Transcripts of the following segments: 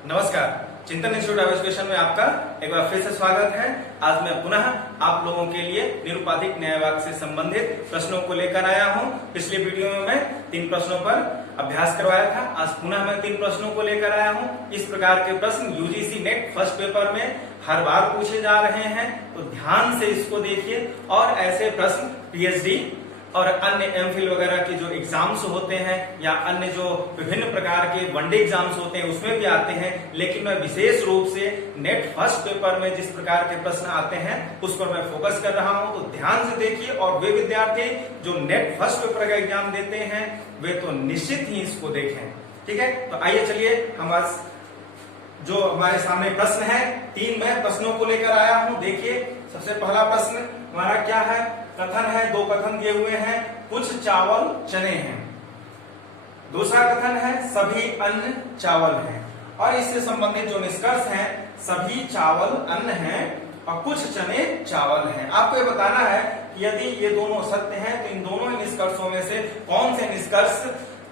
नमस्कार, चिंतन institute of education में आपका एक बार फिर से स्वागत है। आज मैं पुनः आप लोगों के लिए निरुपाधिक न्यायवाद से संबंधित प्रश्नों को लेकर आया हूं। पिछले वीडियो में मैं 3 प्रश्नों पर अभ्यास करवाया था। आज पुनः मैं 3 प्रश्नों को लेकर आया हूं। इस प्रकार के प्रश्न यूजीसी नेट फर्स्ट पेपर में हर बार पूछे जा रहे हैं, तो ध्यान से इसको देखिए। और ऐसे प्रश्न पीएचडी और अन्य एमफिल वगैरह के जो एग्जाम्स होते हैं या अन्य जो विभिन्न प्रकार के वनडे एग्जाम्स होते हैं उसमें भी आते हैं, लेकिन मैं विशेष रूप से नेट फर्स्ट पेपर में जिस प्रकार के प्रश्न आते हैं उस पर मैं फोकस कर रहा हूं। तो ध्यान से देखिए, और वे विद्यार्थी जो नेट फर्स्ट पेपर का एग्जाम देते हैं वे तो निश्चित ही इसको देखें। ठीक है, तो आइए चलिए हम आज जो हमारे सामने प्रश्न है 3 मैं प्रश्नों को लेकर आया हूं। देखिए, सबसे पहला प्रश्न हमारा क्या है, कथन है, 2 कथन दिए हुए हैं, कुछ चावल चने हैं। दूसरा कथन है सभी अन्न चावल हैं। और इससे संबंधित जो निष्कर्ष हैं, सभी चावल अन्न हैं और कुछ चने चावल हैं। आपको ये बताना है कि यदि ये दोनों सत्य हैं तो इन दोनों ही निष्कर्षों में से कौन से निष्कर्ष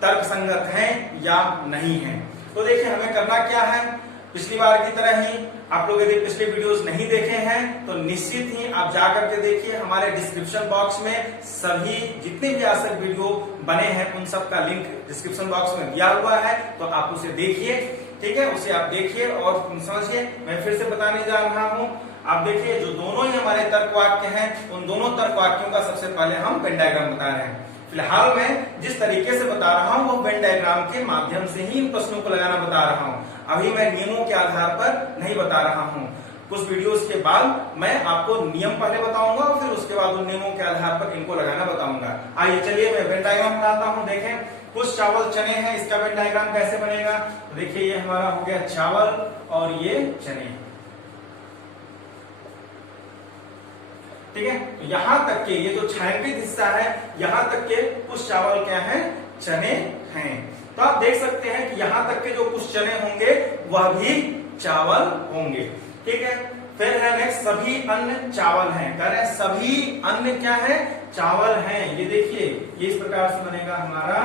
तर्कसंगत हैं या नहीं है। तो देखिए, हमें करना क्या है, पिछली बार की तरह ही आप लोग यदि पिछले वीडियोस नहीं देखे हैं तो निश्चित ही आप जाकर के देखिए। हमारे डिस्क्रिप्शन बॉक्स में सभी जितने भी आज तक वीडियो बने हैं उन सब का लिंक डिस्क्रिप्शन बॉक्स में दिया हुआ है, तो आप उसे देखिए। ठीक है, उसे आप देखिए और समझिए। मैं फिर से बताने जा रहा हूं, आप देखिए जो दोनों ही हमारे तर्क वाक्य हैं उन दोनों तर्क वाक्यों का सबसे पहले हम वेन डायग्राम बता रहे हैं। फिलहाल मैं जिस तरीके से बता रहा हूं वो वेन डायग्राम के माध्यम से ही इन प्रश्नों को लगाना बता रहा हूं। अभी मैं नियमों के आधार पर नहीं बता रहा हूं। कुछ वीडियोस के बाद मैं आपको नियम पहले बताऊंगा और फिर उसके बाद उन नियमों के आधार पर इनको लगाना बताऊंगा। आइए चलिए मैं वेन डायग्राम बनाता हूं। देखें, कुछ चावल चने हैं, इसका वेन डायग्राम कैसे बनेगा। तो देखिए, ये हमारा हो गया चावल और ये चने। ठीक है, तो यहां तक के ये जो छायांकित हिस्सा है यहां तक के कुछ चावल क्या है, चने हैं। तो आप देख सकते हैं कि यहां तक के जो कुछ चने होंगे वह भी चावल होंगे। ठीक है, फिर है नेक्स्ट सभी अन्न चावल हैं। कह रहे हैं सभी अन्न क्या है, चावल हैं। ये देखिए, ये इस प्रकार से बनेगा हमारा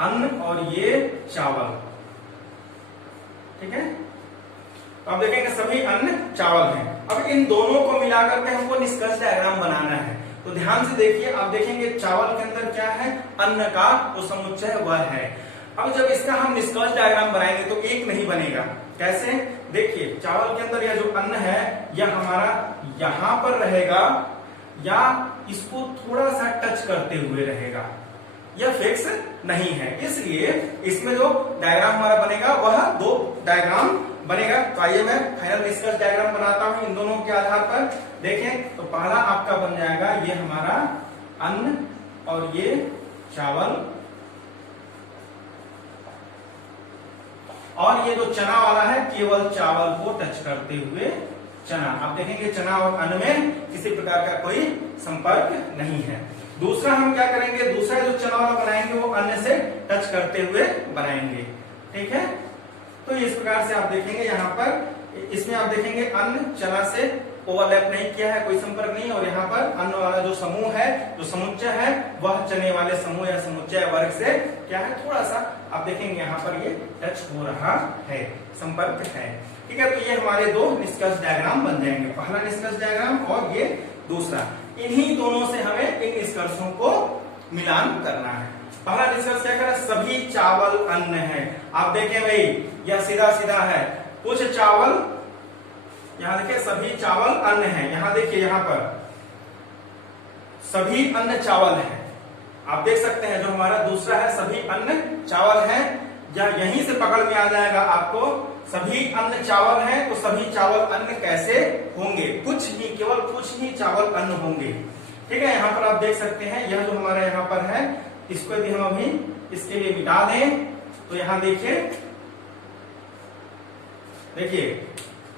अन्न और ये चावल। ठीक है, तो आप देखेंगे सभी अन्न चावल हैं। अब इन दोनों को मिलाकर के हमको निष्कर्ष डायग्राम बनाना है। तो ध्यान से देखिए, आप देखेंगे चावल के अंदर क्या है, अन्न का जो समुच्चय वह है। अब जब इसका हम निष्कर्ष डायग्राम बनाएंगे तो एक नहीं बनेगा। कैसे, देखिए चावल के अंदर यह जो अन्न है यह हमारा यहां पर रहेगा या इसको थोड़ा सा टच करते हुए रहेगा, यह फिक्स नहीं है। इसलिए इसमें जो डायग्राम हमारा बनेगा वह 2 डायग्राम बनेगा। तो आइए मैं फाइनल निष्कर्ष डायग्राम बनाता हूं इन दोनों के आधार पर। देखें, तो पहला आपका बन जाएगा ये हमारा अन्न और ये चावल, और ये जो चना वाला है केवल चावल को टच करते हुए चना। आप देखेंगे चना और अन्न में किसी प्रकार का कोई संपर्क नहीं है। दूसरा हम क्या करेंगे, दूसरा जो चना वाला बनाएंगे वो अन्न से टच करते हुए बनाएंगे। ठीक है, तो इस प्रकार से आप देखेंगे यहाँ पर इसमें आप देखेंगे अन्न चना से ओवरलैप नहीं किया है, कोई संपर्क नहीं। और यहाँ पर अन्न वाला जो समूह है, जो समुच्चय है, वह चने वाले समूह या समुच्चय वर्ग से क्या है, थोड़ा सा आप देखेंगे यहाँ पर ये टच हो रहा है, संपर्क है। ठीक है, तो ये हमारे 2 निष्कर्ष डायग्राम बन जाएंगे, पहला निष्कर्ष डायग्राम और ये दूसरा। इन्हीं दोनों से हमें इन निष्कर्षों को मिलान करना है। पहला निष्कर्ष क्या करें, सभी चावल अन्न है। आप देखें भाई, यह सीधा सीधा है, कुछ चावल, यहां देखिए सभी चावल अन्न है। यहां देखिए, यहां पर सभी अन्न चावल है। आप देख सकते हैं जो हमारा दूसरा है सभी अन्न चावल है, या यहीं से पकड़ में आ जाएगा आपको, सभी अन्न चावल हैं तो सभी चावल अन्न कैसे होंगे, कुछ ही, केवल कुछ ही चावल अन्न होंगे। ठीक है, यहाँ पर आप देख सकते हैं यह जो हमारा यहाँ पर है, इसको यदि हम अभी इसके लिए मिटा दें तो यहां देखिए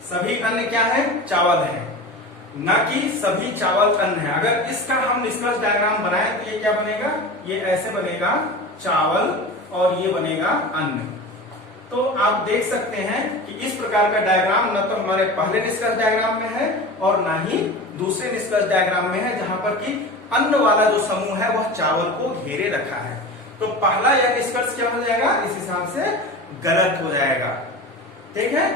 सभी अन्न क्या है, चावल है, न कि सभी चावल अन्न है। अगर इसका हम निष्कर्ष डायग्राम बनाएं तो ये क्या बनेगा, ये ऐसे बनेगा चावल और ये बनेगा अन्न। तो आप देख सकते हैं कि इस प्रकार का डायग्राम न तो हमारे पहले निष्कर्ष डायग्राम में है और न ही दूसरे निष्कर्ष डायग्राम में है, जहां पर कि अन्न वाला जो समूह है वह चावल को घेरे रखा है। तो पहला यह निष्कर्ष क्या हो जाएगा, इस हिसाब से गलत हो जाएगा। ठीक है।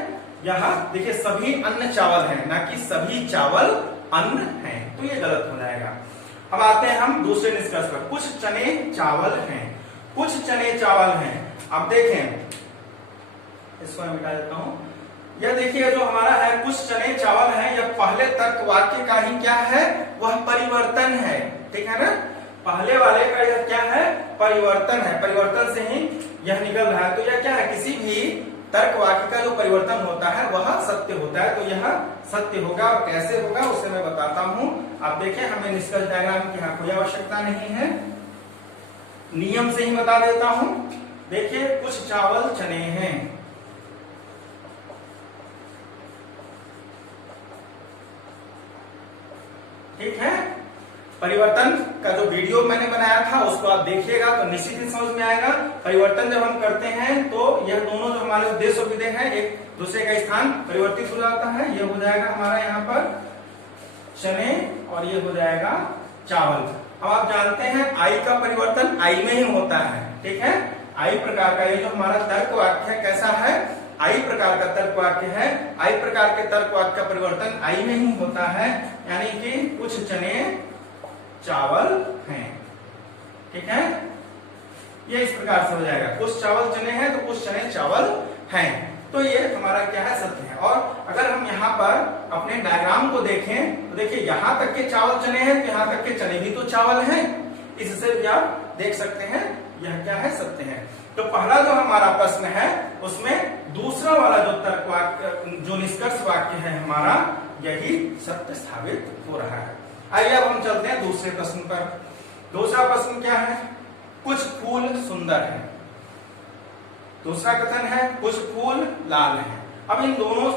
यहाँ देखिए सभी अन्न चावल हैं, ना कि सभी चावल अन्न हैं, तो ये गलत हो जाएगा। अब आते हैं हम दूसरे निष्कर्ष पर। कुछ चने चावल हैं, कुछ चने चावल हैं। अब देखें, इसको मैं मिटा देता हूं। यह देखिए जो हमारा है कुछ चने चावल हैं, यह पहले तर्क वाक्य का ही क्या है, वह परिवर्तन है, ठीक है ना। पहले वाले का यह क्या है, परिवर्तन है, परिवर्तन से ही यह निकल रहा है। तो यह क्या है, किसी भी तर्क वाक्य का जो परिवर्तन होता है वह सत्य होता है, तो यह सत्य होगा। और कैसे होगा उसे मैं बताता हूं। आप देखें, हमें निष्कर्ष डायग्राम की यहाँ कोई आवश्यकता नहीं है, नियम से ही बता देता हूं। देखिए कुछ चावल चने हैं, ठीक है। परिवर्तन का जो वीडियो मैंने बनाया था उसको आप देखिएगा तो निश्चित ही समझ में आएगा। परिवर्तन जब हम करते हैं तो यह दोनों जो हमारे देश और विदेश है एक दूसरे का स्थान परिवर्तित हो जाता है। यह हो जाएगा हमारा यहाँ पर चने और ये हो जाएगा चावल। अब आप जानते हैं आई का परिवर्तन आई में ही होता है, ठीक है। आई प्रकार का ये जो हमारा तर्क वाक्य है कैसा है, आई प्रकार का तर्क वाक्य है। आई प्रकार के तर्क वाक्य का परिवर्तन आई में ही होता है, यानी कि कुछ चने चावल हैं, ठीक है। ये इस प्रकार से हो जाएगा, कुछ चावल चने हैं तो कुछ चने चावल हैं, तो ये हमारा क्या है, सत्य है। और अगर हम यहाँ पर अपने डायग्राम को देखें तो देखिए यहाँ तक के चावल चने हैं, तो यहाँ तक के चने भी तो चावल हैं। इससे भी आप देख सकते हैं यह क्या है, सत्य है। तो पहला जो हमारा प्रश्न है उसमें दूसरा वाला जो तर्क वाक्य, जो निष्कर्ष वाक्य है हमारा, यही सत्य साबित हो रहा है। आइए अब हम चलते हैं दूसरे प्रश्न पर। दूसरा प्रश्न क्या है, कुछ फूल सुंदर है। दूसरा कथन है कुछ फूल लाल हैं। अब इन दोनों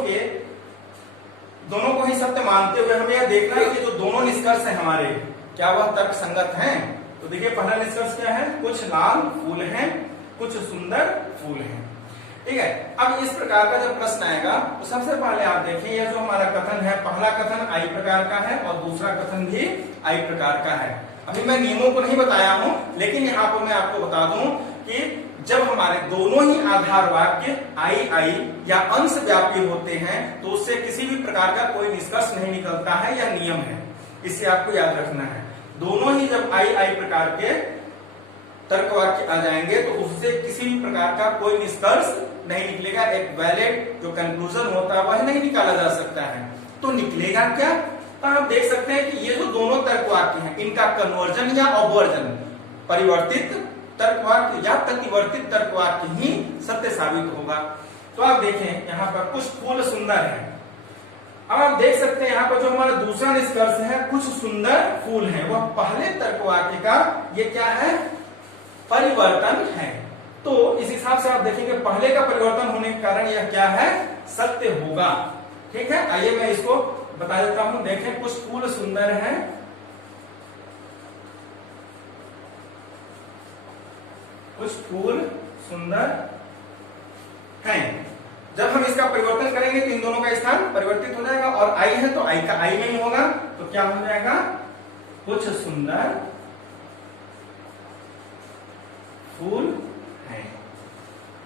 को ही सत्य मानते हुए हमें यह देखना है कि जो दोनों निष्कर्ष है हमारे, क्या वह तर्क संगत हैं। तो देखिए पहला निष्कर्ष क्या है, कुछ लाल फूल हैं, कुछ सुंदर फूल हैं, ठीक है। अब इस प्रकार का जब प्रश्न आएगा तो सबसे पहले आप देखिए यह जो हमारा कथन है, पहला कथन आई प्रकार का है और दूसरा कथन भी आई प्रकार का है। अभी मैं नियमों को नहीं बताया हूं, लेकिन यहाँ पर मैं आपको बता दूं कि जब हमारे दोनों ही आधार वाक्य आई आई या अंश व्यापी होते हैं तो उससे किसी भी प्रकार का कोई निष्कर्ष नहीं निकलता है, यह नियम है, इससे आपको याद रखना है। दोनों ही जब आई आई प्रकार के तर्क वाक्य आ जाएंगे तो उससे किसी भी प्रकार का कोई निष्कर्ष नहीं निकलेगा। एक वैलिड जो कंक्लूजन होता है वह नहीं निकाला जा सकता है। तो निकलेगा क्या, तो आप देख सकते हैं कि ये जो दोनों तर्क वाक्य हैं इनका कन्वर्जन या अपवर्जन, परिवर्तित तर्क वाक्य या प्रतिवर्तित तर्क वाक्य ही सत्य साबित होगा। तो आप देखें यहाँ पर कुछ फूल सुंदर है। अब आप देख सकते हैं यहाँ पर जो हमारा दूसरा निष्कर्ष है कुछ सुंदर फूल हैं, वह पहले तर्क वाक्य का ये क्या है, परिवर्तन है। तो इस हिसाब से आप देखेंगे पहले का परिवर्तन होने के कारण यह क्या है, सत्य होगा, ठीक है। आइए मैं इसको बता देता हूं। देखें कुछ फूल सुंदर हैं, कुछ फूल सुंदर हैं। जब हम इसका परिवर्तन करेंगे तो इन दोनों का स्थान परिवर्तित हो जाएगा और आई है तो आई का आई में ही होगा, तो क्या हो जाएगा, कुछ सुंदर फूल हैं,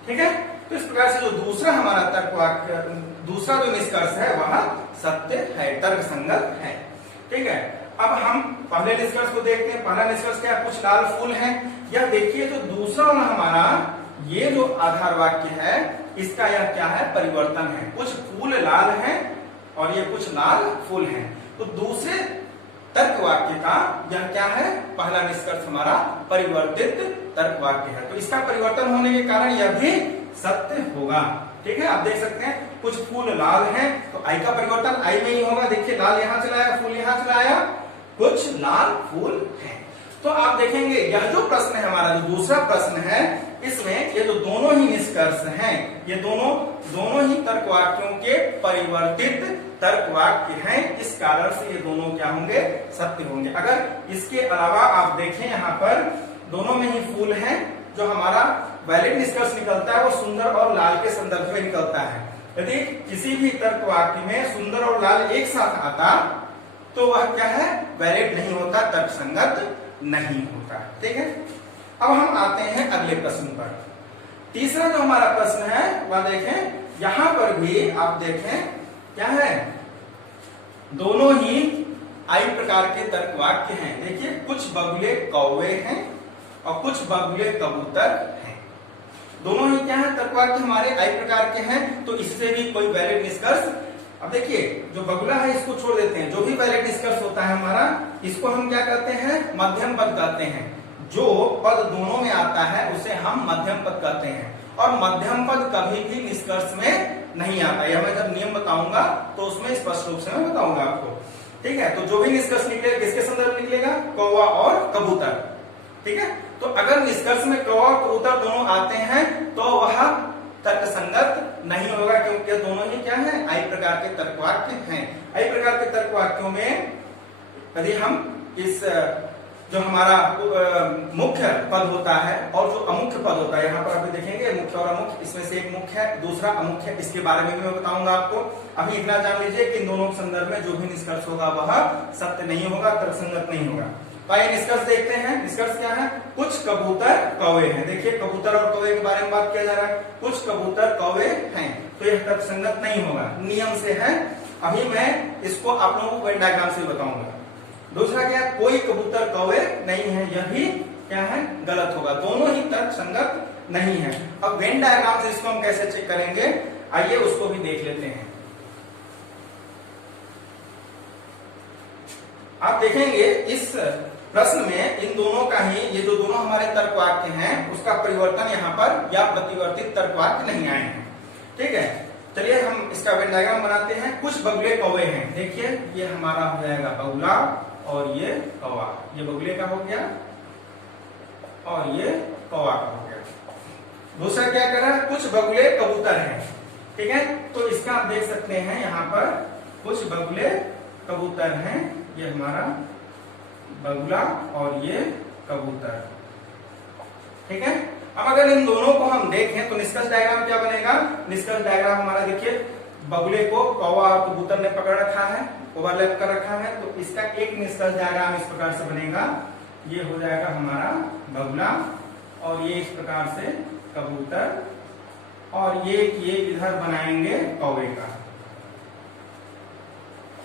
ठीक है। तो इस प्रकार से जो दूसरा हमारा तर्क वाक्य, दूसरा जो निष्कर्ष है वह सत्य है, तर्क संगत है, ठीक है। अब हम पहले निष्कर्ष को देखते हैं। पहला निष्कर्ष क्या है, कुछ लाल फूल हैं। यह देखिए जो दूसरा वाला हमारा ये जो आधार वाक्य है इसका यह क्या है, परिवर्तन है। कुछ फूल लाल हैं और ये कुछ लाल फूल हैं। तो दूसरे तर्क वाक्य का यह क्या है, पहला निष्कर्ष हमारा परिवर्तित तर्क वाक्य है। तो इसका परिवर्तन होने के कारण यह भी सत्य होगा, ठीक है। आप देख सकते हैं कुछ फूल लाल हैं तो आई का परिवर्तन आई में ही होगा। देखिए लाल यहां चला आया, फूल यहां चला आया, कुछ लाल फूल हैं। तो आप देखेंगे यह जो प्रश्न है हमारा, जो दूसरा प्रश्न है, इसमें ये जो दोनों ही निष्कर्ष हैं ये दोनों ही तर्क वाक्यों के परिवर्तित तर्क वाक्य हैं। इस कारण से ये दोनों क्या होंगे, सत्य होंगे। अगर इसके अलावा आप देखें यहाँ पर दोनों में ही फूल हैं, जो हमारा वैलिड निष्कर्ष निकलता है वो सुंदर और लाल के संदर्भ में निकलता है। यदि किसी भी तर्क वाक्य में सुंदर और लाल एक साथ आता तो वह क्या है, वैलिड नहीं होता, तर्क संगत नहीं होता, ठीक है। अब हम आते हैं अगले प्रश्न पर। तीसरा जो हमारा प्रश्न है वह देखें, यहां पर भी आप देखें क्या है, दोनों ही आई प्रकार के तर्क वाक्य हैं। देखिए कुछ बगुले कौवे हैं और कुछ बगुले कबूतर हैं। दोनों ही क्या है, तर्क वाक्य हमारे आई प्रकार के हैं। तो इससे भी कोई वैलिड निष्कर्ष, अब देखिए जो बगुला है इसको छोड़ देते हैं, जो भी वैलिड निष्कर्ष होता है हमारा, इसको हम क्या कहते हैं, मध्यम पद कहते हैं। जो पद दोनों में आता है उसे हम मध्यम पद कहते हैं। और मध्यम पद कभी भी निष्कर्ष में नहीं आता, यह मैं जब नियम बताऊंगा तो उसमें स्पष्ट रूप से मैं बताऊंगा आपको। ठीक है, तो जो भी निष्कर्ष निकलेगा किसके संदर्भ में निकलेगा, कौवा और कबूतर। ठीक है, तो अगर निष्कर्ष में कौवा और कबूतर दोनों आते हैं तो वह तर्क संगत नहीं होगा, क्योंकि दोनों ही क्या है, आई प्रकार के तर्क वाक्य हैं। आई प्रकार के तर्क वाक्यों में यदि हम इस जो हमारा मुख्य पद होता है और जो अमुख्य पद होता है, यहाँ पर अभी देखेंगे मुख्य और अमुख्य, इसमें से एक मुख्य है दूसरा अमुख्य है, इसके बारे में भी मैं बताऊंगा आपको। अभी इतना जान लीजिए कि इन दोनों के संदर्भ में जो भी निष्कर्ष होगा वह सत्य नहीं होगा, तर्कसंगत नहीं होगा। तो आइए निष्कर्ष देखते हैं। निष्कर्ष क्या है, कुछ कबूतर कौवे हैं। देखिए कबूतर और कौवे के बारे में बात किया जा रहा है, कुछ कबूतर कौवे हैं, तो यह तर्कसंगत नहीं होगा, नियम से है। अभी मैं इसको आप लोगों को वेन डायग्राम से बताऊंगा। दूसरा क्या है, कोई कबूतर कौवे नहीं है, यह भी क्या है, गलत होगा। दोनों ही तर्क संगत नहीं है। अब वेन डायग्राम से इसको हम कैसे चेक करेंगे, आइए उसको भी देख लेते हैं। आप देखेंगे इस प्रश्न में इन दोनों का ही, ये जो दोनों हमारे तर्क वाक्य हैं उसका परिवर्तन यहाँ पर या प्रतिवर्तित तर्क वाक्य नहीं आए हैं। ठीक है, चलिए हम इसका वेन डायग्राम बनाते हैं। कुछ बगुले कौवे हैं। देखिए ये हमारा हो जाएगा बगुला और ये कौवा, ये बगुले का हो गया और ये कौवा का हो गया। दूसरा क्या कर रहा है, कुछ बगुले कबूतर हैं। ठीक है, तो इसका आप देख सकते हैं यहाँ पर कुछ बगुले कबूतर हैं, ये हमारा बगुला और ये कबूतर। ठीक है, अब अगर इन दोनों को हम देखें तो निष्कर्ष डायग्राम क्या बनेगा, निष्कर्ष डायग्राम हमारा देखिए बगुले को कौवा और कबूतर ने पकड़ रखा है, ओवरलैप कर रखा है, तो इसका एक निष्कर्ष डायग्राम इस प्रकार से बनेगा। ये हो जाएगा हमारा बगुला और ये इस प्रकार से कबूतर और ये इधर बनाएंगे कौवे का।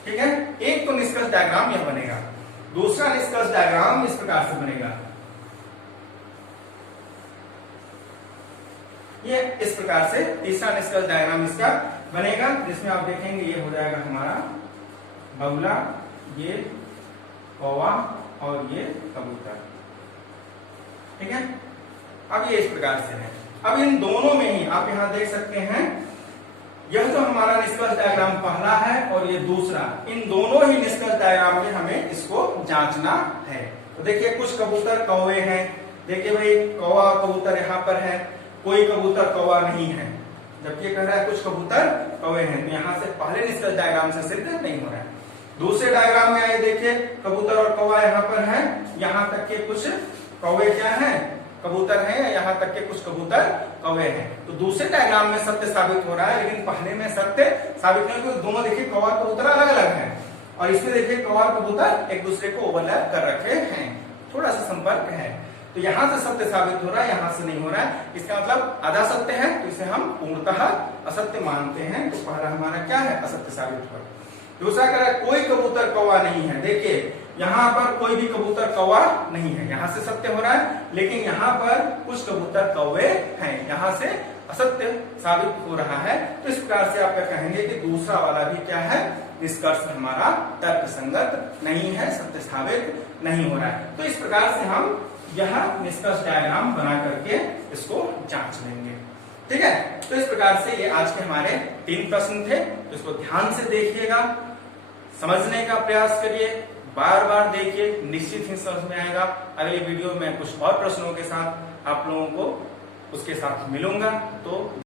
ठीक है, एक तो निष्कर्ष डायग्राम यह बनेगा। दूसरा निष्कर्ष डायग्राम इस प्रकार से बनेगा, ये इस प्रकार से तीसरा निष्कर्ष डायग्राम इसका बनेगा, जिसमें आप देखेंगे ये हो जाएगा हमारा बगुला, ये कौवा और ये कबूतर। ठीक है, अब ये इस प्रकार से है। अब इन दोनों में ही आप यहां देख सकते हैं, यह जो हमारा निष्कर्ष डायग्राम पहला है और ये दूसरा, इन दोनों ही निष्कर्ष डायग्राम में हमें इसको जांचना है। तो देखिए कुछ कबूतर कौवे हैं, देखिए भाई कौवा और कबूतर यहाँ पर है, कोई कबूतर कौवा नहीं है, जबकि ये कह रहा है कुछ कबूतर कौवे हैं, तो यहाँ से पहले निष्कर्ष डायग्राम से सिद्ध नहीं हो रहा है। दूसरे डायग्राम में आए देखिए कबूतर और कौवा यहाँ पर है, यहाँ तक के कुछ कौवे क्या है, कबूतर हैं, यहाँ तक के कुछ कबूतर कौवे हैं। तो दूसरे डायग्राम में सत्य साबित हो रहा है, लेकिन पहले में सत्य साबित नहीं, क्योंकि दोनों देखिए कौवा कबूतर अलग अलग हैं और इसमें देखिए कौवा कबूतर एक दूसरे को ओवरलैप कर रखे हैं, थोड़ा सा संपर्क है। तो यहाँ से सत्य साबित हो रहा है, यहाँ से नहीं हो रहा है, इसका मतलब आधा सत्य है, तो इसे हम पूर्णतः असत्य मानते हैं। तो पहला हमारा क्या है, असत्य साबित हुआ। दूसरा कह रहा है कोई कबूतर कौवा नहीं है। देखिए यहाँ पर कोई भी कबूतर कौवा नहीं है, यहाँ से सत्य हो रहा है, लेकिन यहाँ पर कुछ कबूतर कौवे हैं, यहाँ से असत्य साबित हो रहा है। तो इस प्रकार से आप क्या कहेंगे कि दूसरा वाला भी क्या है, निष्कर्ष हमारा तर्क संगत नहीं है, सत्य साबित नहीं हो रहा है। तो इस प्रकार से हम यह निष्कर्ष डायग्राम बना करके इसको जांच लेंगे। ठीक है, तो इस प्रकार से ये आज के हमारे 3 प्रश्न थे, तो इसको ध्यान से देखिएगा, समझने का प्रयास करिए, बार बार देखिए, निश्चित ही समझ में आएगा। अगले वीडियो में कुछ और प्रश्नों के साथ आप लोगों को उसके साथ मिलूंगा। तो